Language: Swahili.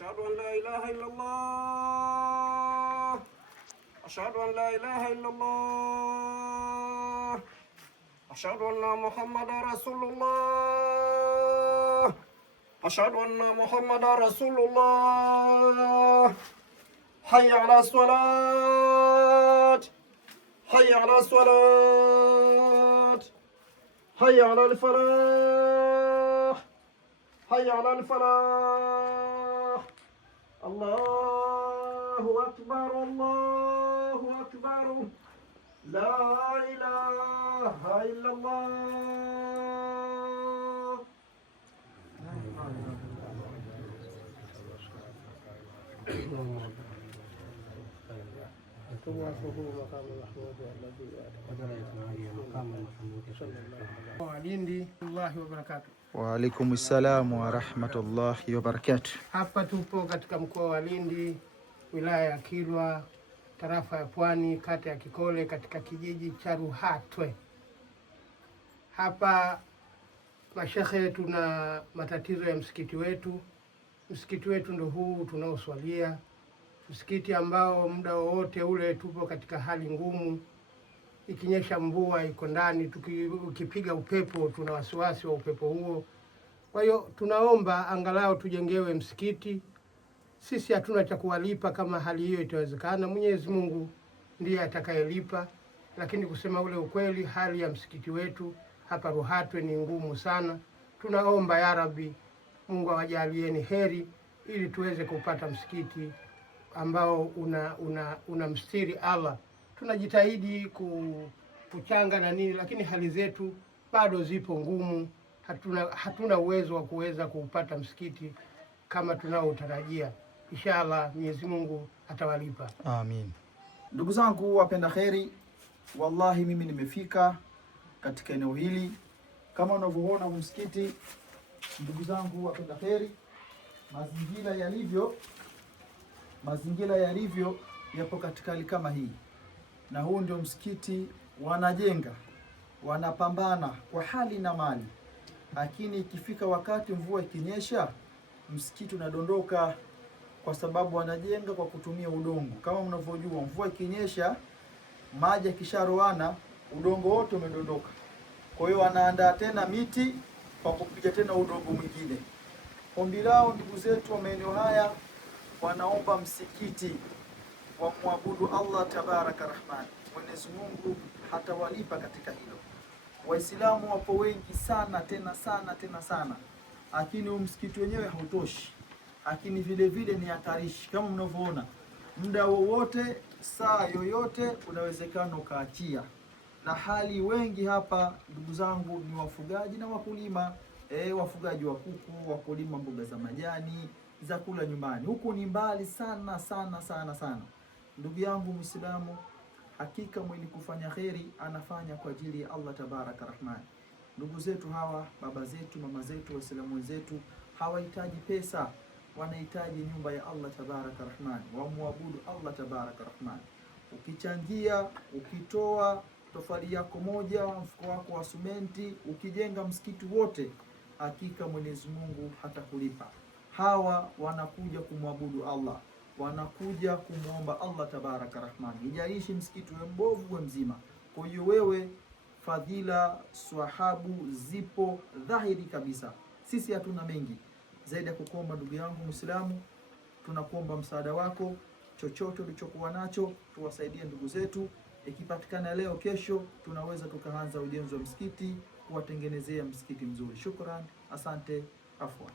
أشهد أن لا إله إلا الله. أشهد أن لا إله إلا الله. أشهد أن محمدا رسول الله. أشهد أن محمدا رسول الله. حي على الصلاة. حي على الصلاة. حي على الفلاح. حي على الفلاح. الله أكبر الله أكبر. لا إله إلا الله. Walindi Allahi wa barakatuh. Wa alaikum salam wa rahmatullahi wa barakatuh. Hapa tupo katika mkoa wa Lindi, wilaya ya Kilwa, tarafa ya Pwani, kata ya Kikole, katika kijiji cha Ruhatwe. Hapa mashekhe, tuna matatizo ya msikiti wetu. Msikiti wetu ndo huu tunaoswalia, msikiti ambao muda wowote ule tupo katika hali ngumu. Ikinyesha mvua iko ndani, ukipiga upepo tuna wasiwasi wa upepo huo. Kwa hiyo tunaomba angalau tujengewe msikiti. Sisi hatuna cha kuwalipa kama hali hiyo itawezekana. Mwenyezi Mungu ndiye atakayelipa, lakini kusema ule ukweli, hali ya msikiti wetu hapa Ruhatwe ni ngumu sana. Tunaomba ya Rabbi, Mungu awajalieni heri ili tuweze kupata msikiti ambao una mstiri Allah. Tunajitahidi kuchanga na nini, lakini hali zetu bado zipo ngumu. Hatuna uwezo wa kuweza kupata msikiti kama tunaotarajia. Inshallah Mwenyezi Mungu atawalipa. Amin. Ndugu zangu wapenda kheri, wallahi mimi nimefika katika eneo hili kama unavyoona msikiti. Ndugu zangu wapenda kheri, mazingira yalivyo yapo katika hali kama hii, na huu ndio msikiti wanajenga, wanapambana kwa hali na mali, lakini ikifika wakati mvua ikinyesha, msikiti unadondoka, kwa sababu wanajenga kwa kutumia udongo. Kama mnavyojua, mvua ikinyesha, maji yakisharoana, udongo wote umedondoka. Kwa hiyo wanaandaa tena miti kwa kupiga tena udongo mwingine. Ombi lao ndugu zetu wa maeneo haya, wanaomba msikiti wa muabudu Allah tabaraka rahman. Mwenyezi Mungu hatawalipa katika hilo. Waislamu wapo wengi sana tena sana, lakini msikiti wenyewe hautoshi, lakini vile vile ni hatarishi. Kama mnavyoona, muda wowote, saa yoyote unawezekana ukaachia. Na hali wengi hapa ndugu zangu ni wafugaji na wakulima, wafugaji wa kuku, wakulima mboga za majani za kula nyumbani. Huku ni mbali sana. Ndugu yangu Muislamu, hakika mwenye kufanya kheri anafanya kwa ajili ya Allah tabaraka rahman. Ndugu zetu hawa, baba zetu, mama zetu, waislamu wenzetu, hawahitaji pesa, wanahitaji nyumba ya Allah tabaraka rahman, wamwabudu Allah tabaraka rahman. Ukichangia, ukitoa tofali yako moja, mfuko wako wa simenti, ukijenga msikiti wote, hakika Mwenyezi Mungu hatakulipa. Hawa wanakuja kumwabudu Allah, wanakuja kumuomba Allah tabaraka rahman. Ijalishi msikiti we mbovu we mzima. Kwa hiyo wewe, fadhila swahabu zipo dhahiri kabisa. Sisi hatuna mengi zaidi ya kukuomba ndugu yangu Muislamu, tunakuomba msaada wako. Chochote ulichokuwa nacho tuwasaidie ndugu zetu. Ikipatikana leo, kesho tunaweza tukaanza ujenzi wa msikiti, kuwatengenezea msikiti mzuri. Shukran, asante, afwan.